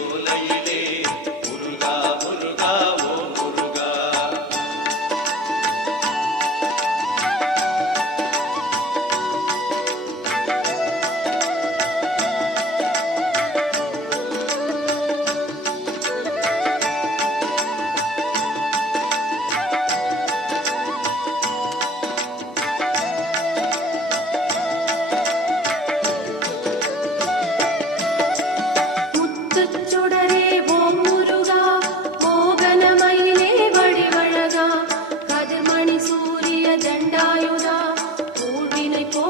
சோலையிலே